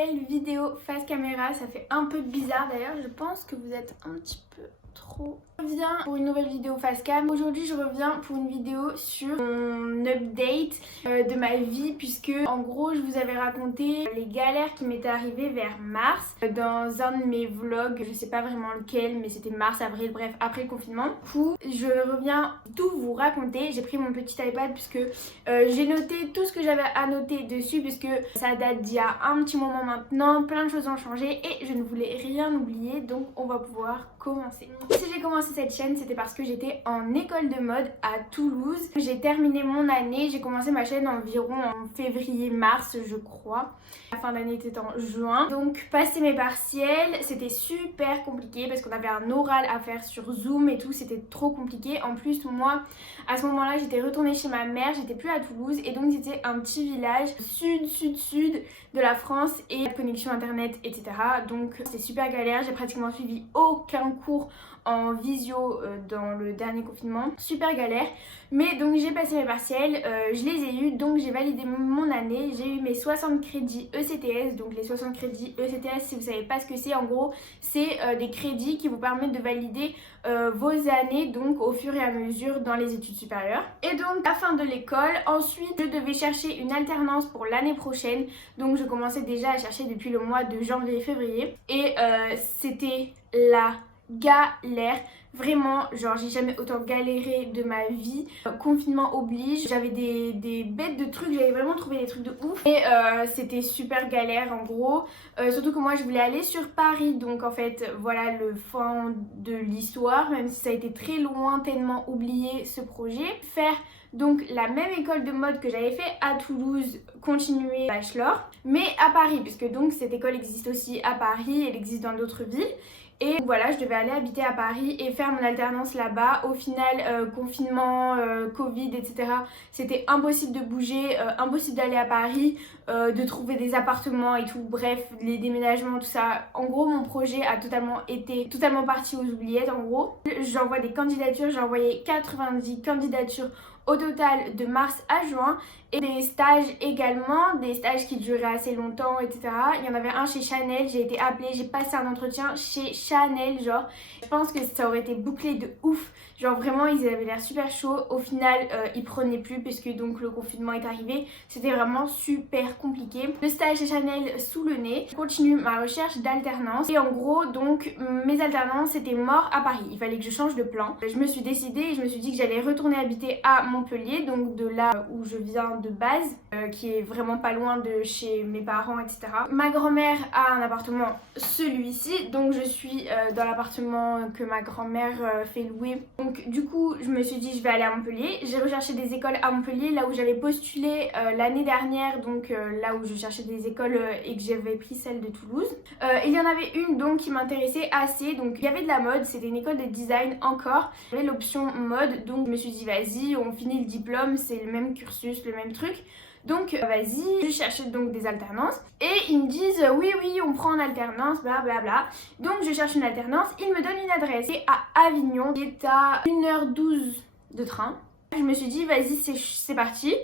nouvelle vidéo face caméra. Ça fait un peu bizarre d'ailleurs, je pense que vous êtes un petit peu trop. Je reviens pour une nouvelle vidéo face cam. Aujourd'hui je reviens pour une vidéo sur mon update de ma vie, puisque en gros je vous avais raconté les galères qui m'étaient arrivées vers mars dans un de mes vlogs, je sais pas vraiment lequel, mais c'était mars, avril, bref, après le confinement. Du coup je reviens tout vous raconter. J'ai pris mon petit iPad puisque j'ai noté tout ce que j'avais à noter dessus, puisque ça date d'il y a un petit moment maintenant, plein de choses ont changé et je ne voulais rien oublier, donc on va pouvoir commencer. Si j'ai commencé cette chaîne, c'était parce que j'étais en école de mode à Toulouse. J'ai terminé mon année, j'ai commencé ma chaîne environ en février-mars je crois. La fin d'année était en juin. Donc passer mes partiels, c'était super compliqué parce qu'on avait un oral à faire sur Zoom et tout, c'était trop compliqué. En plus moi, à ce moment-là, j'étais retournée chez ma mère, j'étais plus à Toulouse et donc c'était un petit village sud de la France et pas de connexion internet, etc. Donc c'était super galère, j'ai pratiquement suivi aucun cours en visio dans le dernier confinement, super galère. Mais donc j'ai passé mes partiels, je les ai eus, donc j'ai validé mon année, j'ai eu mes 60 crédits ECTS. Donc les 60 crédits ECTS, si vous savez pas ce que c'est, en gros c'est des crédits qui vous permettent de valider vos années donc au fur et à mesure dans les études supérieures. Et donc à la fin de l'école, ensuite je devais chercher une alternance pour l'année prochaine, donc je commençais déjà à chercher depuis le mois de janvier-février et c'était la galère, vraiment, genre j'ai jamais autant galéré de ma vie. Confinement oblige, j'avais des bêtes de trucs, j'avais vraiment trouvé des trucs de ouf et c'était super galère en gros, surtout que moi je voulais aller sur Paris, donc en fait voilà le fond de l'histoire, même si ça a été très lointainement oublié ce projet. Faire donc la même école de mode que j'avais fait à Toulouse, continuer bachelor, mais à Paris, puisque donc cette école existe aussi à Paris, elle existe dans d'autres villes. Et voilà, je devais aller habiter à Paris et faire mon alternance là-bas. Au final, confinement, Covid, etc. C'était impossible de bouger, impossible d'aller à Paris, de trouver des appartements et tout. Bref, les déménagements, tout ça. En gros, mon projet a été totalement parti aux oubliettes en gros. J'envoie des candidatures, j'ai envoyé 90 candidatures au total de mars à juin, et des stages également, des stages qui duraient assez longtemps, etc. Il y en avait un chez Chanel, j'ai été appelée, j'ai passé un entretien chez Chanel, genre je pense que ça aurait été bouclé de ouf, genre vraiment ils avaient l'air super chauds. Au final ils prenaient plus puisque donc le confinement est arrivé, c'était vraiment super compliqué. Le stage chez Chanel sous le nez, je continue ma recherche d'alternance et en gros donc mes alternances c'était mort à Paris, il fallait que je change de plan. Je me suis décidée et je me suis dit que j'allais retourner habiter à Montpellier, donc de là où je viens de base, qui est vraiment pas loin de chez mes parents, etc. Ma grand-mère a un appartement, celui-ci, donc je suis dans l'appartement que ma grand-mère fait louer. Donc du coup je me suis dit je vais aller à Montpellier. J'ai recherché des écoles à Montpellier, là où j'avais postulé l'année dernière, donc là où je cherchais des écoles et que j'avais pris celle de Toulouse. Il y en avait une donc qui m'intéressait assez, donc il y avait de la mode, c'était une école de design encore, il y avait l'option mode, donc je me suis dit vas-y, on finit le diplôme, c'est le même cursus, le même truc. Donc vas-y, je cherchais donc des alternances et ils me disent oui on prend en alternance, bla bla bla. Donc je cherche une alternance, ils me donnent une adresse, c'est à Avignon, qui est à 1h12 de train. Je me suis dit vas-y c'est parti.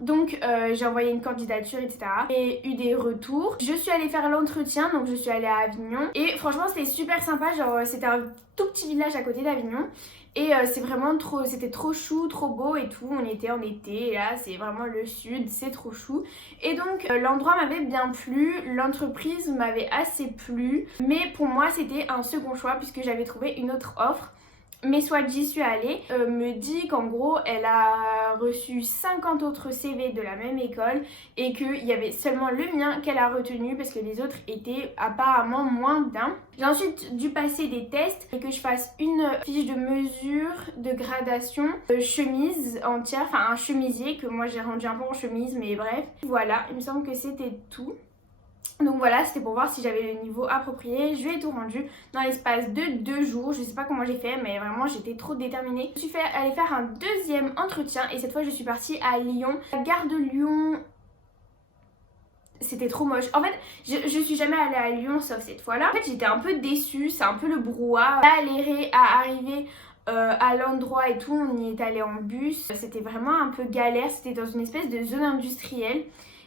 Donc j'ai envoyé une candidature, etc. et eu des retours. Je suis allée faire l'entretien, donc je suis allée à Avignon et franchement c'était super sympa, genre c'était un tout petit village à côté d'Avignon. Et c'est vraiment trop, c'était trop chou, trop beau et tout. On était en été, et là c'est vraiment le sud, c'est trop chou. Et donc l'endroit m'avait bien plu, l'entreprise m'avait assez plu. Mais pour moi c'était un second choix puisque j'avais trouvé une autre offre. Mais soit j'y suis allée, me dit qu'en gros elle a reçu 50 autres CV de la même école et qu'il y avait seulement le mien qu'elle a retenu parce que les autres étaient apparemment moins bien. J'ai ensuite dû passer des tests et que je fasse une fiche de mesure de gradation, chemise entière, enfin un chemisier que moi j'ai rendu un peu en chemise, mais bref. Voilà, il me semble que c'était tout. Donc voilà, c'était pour voir si j'avais le niveau approprié. Je lui ai tout rendu dans l'espace de 2 jours. Je sais pas comment j'ai fait, mais vraiment j'étais trop déterminée. Je suis allée faire un deuxième entretien et cette fois je suis partie à Lyon. La gare de Lyon, c'était trop moche. En fait, je suis jamais allée à Lyon sauf cette fois-là. En fait, j'étais un peu déçue, c'est un peu le brouhaha. Galérer à arriver à l'endroit et tout, on y est allé en bus. C'était vraiment un peu galère, c'était dans une espèce de zone industrielle.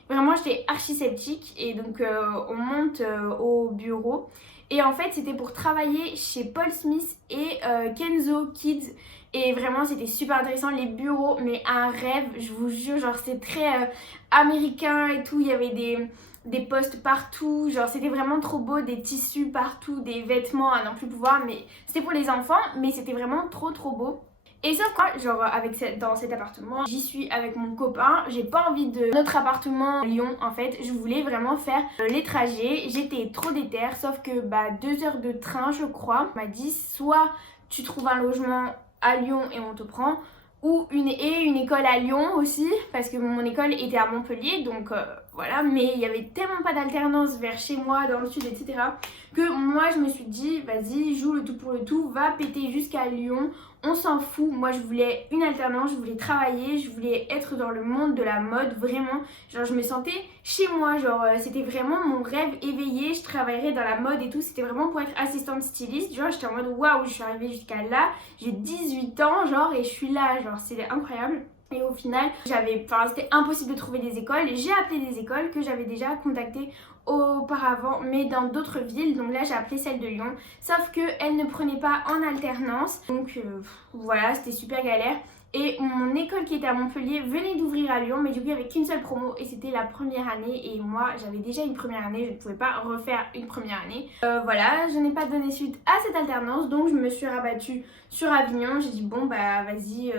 Vraiment j'étais archi sceptique et donc on monte au bureau. Et en fait c'était pour travailler chez Paul Smith et Kenzo Kids. Et vraiment c'était super intéressant, les bureaux, mais un rêve, je vous jure, genre c'est très américain et tout, il y avait des postes partout, genre c'était vraiment trop beau, des tissus partout, des vêtements à n'en plus pouvoir, mais c'était pour les enfants, mais c'était vraiment trop beau. Et sauf que, genre, dans cet appartement, j'y suis avec mon copain. J'ai pas envie de notre appartement à Lyon, en fait. Je voulais vraiment faire les trajets. J'étais trop déter, sauf que, 2 heures de train, je crois. On m'a dit, soit tu trouves un logement à Lyon et on te prend, ou une école à Lyon aussi, parce que mon école était à Montpellier, donc voilà. Mais il y avait tellement pas d'alternance vers chez moi, dans le sud, etc., que moi, je me suis dit, vas-y, joue le tout pour le tout, va péter jusqu'à Lyon. On s'en fout, moi je voulais une alternance, je voulais travailler, je voulais être dans le monde de la mode, vraiment, genre je me sentais chez moi, genre c'était vraiment mon rêve éveillé, je travaillerais dans la mode et tout, c'était vraiment pour être assistante styliste, genre j'étais en mode waouh, je suis arrivée jusqu'à là, j'ai 18 ans, genre, et je suis là, genre c'était incroyable. Et au final, c'était impossible de trouver des écoles. J'ai appelé des écoles que j'avais déjà contactées auparavant, mais dans d'autres villes. Donc là, j'ai appelé celle de Lyon. Sauf qu'elle ne prenait pas en alternance. Donc voilà, c'était super galère. Et mon école qui était à Montpellier venait d'ouvrir à Lyon, mais du coup il n'y avait qu'une seule promo et c'était la première année. Et moi j'avais déjà une première année, je ne pouvais pas refaire une première année. Voilà, je n'ai pas donné suite à cette alternance, donc je me suis rabattue sur Avignon. J'ai dit bon vas-y,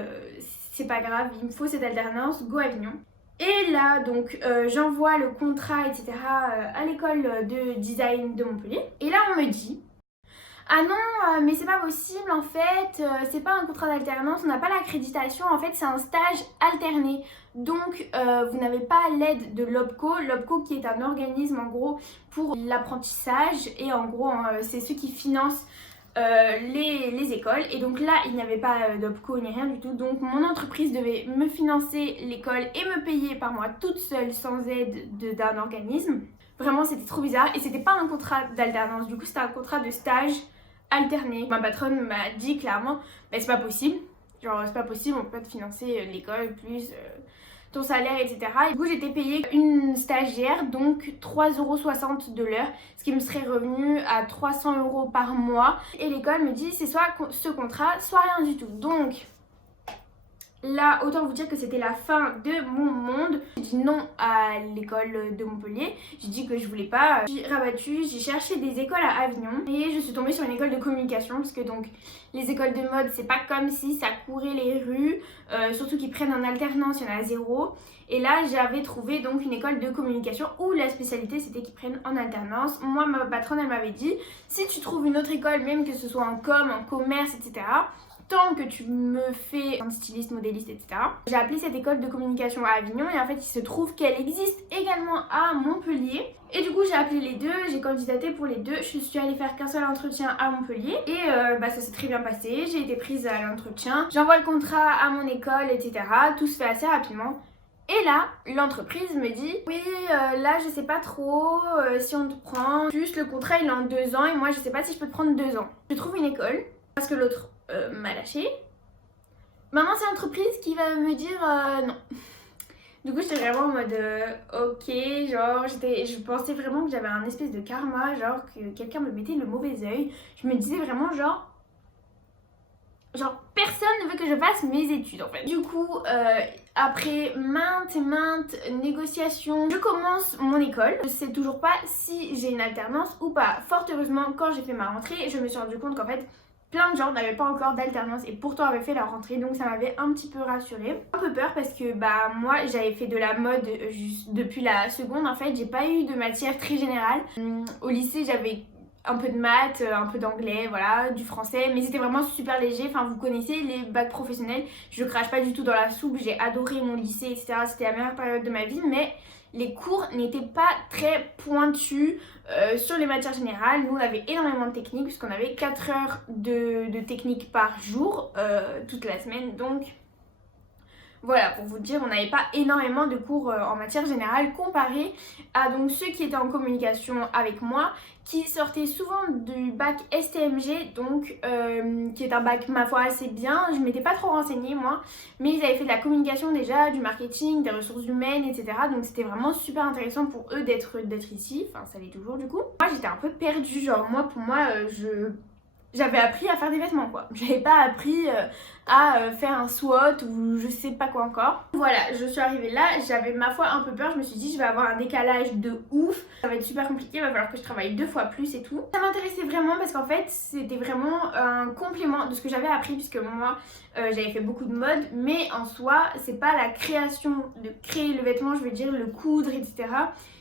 c'est pas grave, il me faut cette alternance, go Avignon. Et là, donc, j'envoie le contrat, etc. À l'école de design de Montpellier. Et là, on me dit, ah non, mais c'est pas possible, en fait, c'est pas un contrat d'alternance, on n'a pas l'accréditation, en fait, c'est un stage alterné. Donc, vous n'avez pas l'aide de l'OPCO qui est un organisme, en gros, pour l'apprentissage. Et en gros, c'est ceux qui financent les écoles. Et donc là il n'y avait pas d'OPCO ni rien du tout, donc mon entreprise devait me financer l'école et me payer par mois toute seule sans aide d'un organisme. Vraiment c'était trop bizarre et c'était pas un contrat d'alternance, du coup c'était un contrat de stage alterné. Ma patronne m'a dit clairement c'est pas possible, genre c'est pas possible, on peut pas te financer l'école plus ton salaire, etc. Et du coup j'étais payée une stagiaire, donc 3,60 € de l'heure, ce qui me serait revenu à 300 € par mois. Et l'école me dit c'est soit ce contrat, soit rien du tout. Donc là, autant vous dire que c'était la fin de mon monde. J'ai dit non à l'école de Montpellier. J'ai dit que je voulais pas. J'ai rabattu, j'ai cherché des écoles à Avignon. Et je suis tombée sur une école de communication. Parce que donc, les écoles de mode, c'est pas comme si ça courait les rues. Surtout qu'ils prennent en alternance, il y en a 0. Et là, j'avais trouvé donc une école de communication où la spécialité, c'était qu'ils prennent en alternance. Moi, ma patronne, elle m'avait dit, si tu trouves une autre école, même que ce soit en com, en commerce, etc., tant que tu me fais un styliste, modéliste, etc. J'ai appelé cette école de communication à Avignon et en fait il se trouve qu'elle existe également à Montpellier. Et du coup j'ai appelé les deux, j'ai candidaté pour les deux. Je suis allée faire qu'un seul entretien à Montpellier et ça s'est très bien passé. J'ai été prise à l'entretien, j'envoie le contrat à mon école, etc. Tout se fait assez rapidement. Et là, l'entreprise me dit oui, là je sais pas trop si on te prend. Juste le contrat il est en 2 ans et moi je sais pas si je peux te prendre 2 ans. Je trouve une école parce que l'autre m'a lâché. Maintenant c'est l'entreprise qui va me dire non. Du coup j'étais vraiment en mode ok, genre je pensais vraiment que j'avais un espèce de karma, genre que quelqu'un me mettait le mauvais oeil. Je me disais vraiment genre personne ne veut que je fasse mes études en fait. Du coup après maintes négociations, je commence mon école. Je sais toujours pas si j'ai une alternance ou pas. Fort heureusement quand j'ai fait ma rentrée, je me suis rendu compte qu'en fait plein de gens n'avaient pas encore d'alternance et pourtant avaient fait leur rentrée, donc ça m'avait un petit peu rassurée. Un peu peur parce que moi j'avais fait de la mode juste depuis la seconde en fait, j'ai pas eu de matière très générale. Au lycée j'avais un peu de maths, un peu d'anglais, voilà, du français, mais c'était vraiment super léger. Enfin vous connaissez les bacs professionnels, je crache pas du tout dans la soupe, j'ai adoré mon lycée, etc. C'était la meilleure période de ma vie, mais les cours n'étaient pas très pointus sur les matières générales. Nous on avait énormément de techniques puisqu'on avait 4 heures de technique par jour toute la semaine, donc Voilà, pour vous dire, on n'avait pas énormément de cours en matière générale comparé à donc ceux qui étaient en communication avec moi, qui sortaient souvent du bac STMG, donc qui est un bac ma foi assez bien. Je m'étais pas trop renseignée moi, mais ils avaient fait de la communication déjà, du marketing, des ressources humaines, etc. Donc c'était vraiment super intéressant pour eux d'être ici, enfin ça l'est toujours du coup. Moi j'étais un peu perdue, genre pour moi j'avais appris à faire des vêtements quoi. J'avais pas appris à faire un SWOT ou je sais pas quoi encore. Voilà, je suis arrivée là, j'avais ma foi un peu peur, je me suis dit je vais avoir un décalage de ouf, ça va être super compliqué, il va falloir que je travaille 2 fois plus et tout. Ça m'intéressait vraiment parce qu'en fait c'était vraiment un complément de ce que j'avais appris puisque moi j'avais fait beaucoup de mode, mais en soi c'est pas la création de créer le vêtement, je veux dire le coudre etc.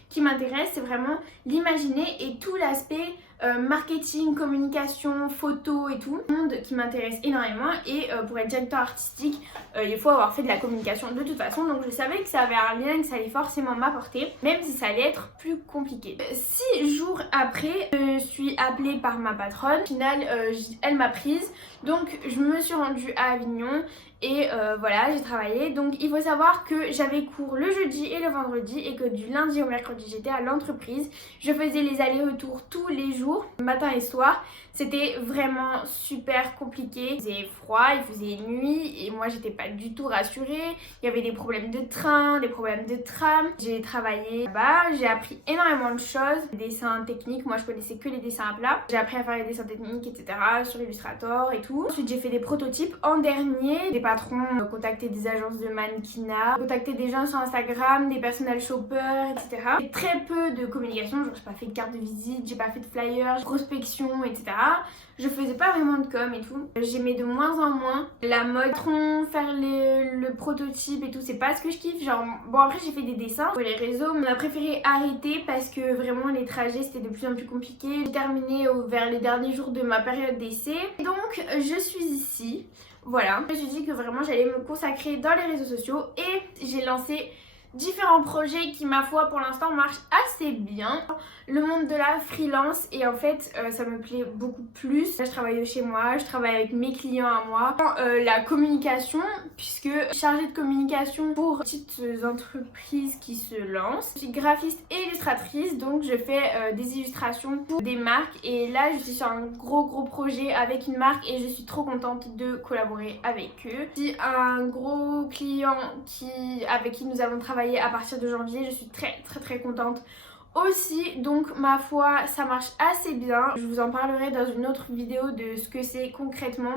qui m'intéresse, c'est vraiment l'imaginer et tout l'aspect marketing, communication, photo et tout, monde qui m'intéresse énormément. Et pour être directeur artistique, il faut avoir fait de la communication de toute façon, donc je savais que ça avait un lien, que ça allait forcément m'apporter, même si ça allait être plus compliqué. 6 jours après, je suis appelée par ma patronne. Au final, elle m'a prise, donc je me suis rendue à Avignon. Et voilà, j'ai travaillé. Donc il faut savoir que j'avais cours le jeudi et le vendredi et que du lundi au mercredi j'étais à l'entreprise. Je faisais les allers-retours tous les jours, matin et soir. C'était vraiment super compliqué. Il faisait froid, il faisait nuit et moi j'étais pas du tout rassurée. Il y avait des problèmes de train, des problèmes de tram. J'ai travaillé là-bas, j'ai appris énormément de choses. Des dessins techniques, moi je connaissais que les dessins à plat. J'ai appris à faire les dessins techniques etc. sur Illustrator et tout. Ensuite j'ai fait des prototypes. En dernier, des patrons contactaient des agences de mannequinat, contactaient des gens sur Instagram, des personal shoppers etc. Et très peu de communication, genre j'ai pas fait de carte de visite, j'ai pas fait de flyers, prospection etc. Je faisais pas vraiment de com et tout. J'aimais de moins en moins la mode, faire le prototype et tout, c'est pas ce que je kiffe. Genre, bon après j'ai fait des dessins sur les réseaux, mais on a préféré arrêter parce que vraiment les trajets c'était de plus en plus compliqué. J'ai terminé vers les derniers jours de ma période d'essai. Donc je suis ici. Voilà, je me suis dit que vraiment j'allais me consacrer dans les réseaux sociaux et j'ai lancé différents projets qui ma foi pour l'instant marchent assez bien. Le monde de la freelance et en fait ça me plaît beaucoup plus. Là je travaille de chez moi, je travaille avec mes clients à moi. La communication puisque chargée de communication pour petites entreprises qui se lancent. Je suis graphiste et illustratrice donc je fais des illustrations pour des marques et là je suis sur un gros projet avec une marque et je suis trop contente de collaborer avec eux. C'est un gros client avec qui nous allons travailler à partir de janvier, je suis très contente aussi, donc ma foi ça marche assez bien. Je vous en parlerai dans une autre vidéo de ce que c'est concrètement,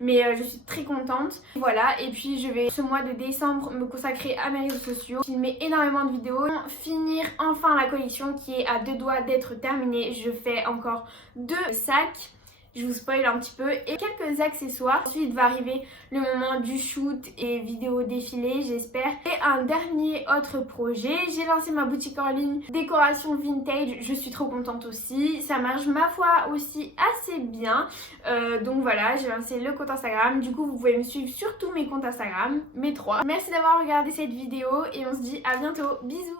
mais je suis très contente. Voilà, et puis je vais ce mois de décembre me consacrer à mes réseaux sociaux, filmer énormément de vidéos, finir enfin la collection qui est à 2 doigts d'être terminée. Je fais encore 2 sacs. Je vous spoil un petit peu et quelques accessoires. Ensuite va arriver le moment du shoot et vidéo défilé j'espère. Et un dernier autre projet, j'ai lancé ma boutique en ligne décoration vintage, je suis trop contente aussi. Ça marche ma foi aussi assez bien. Donc voilà, j'ai lancé le compte Instagram. Du coup vous pouvez me suivre sur tous mes comptes Instagram, mes 3. Merci d'avoir regardé cette vidéo et on se dit à bientôt. Bisous.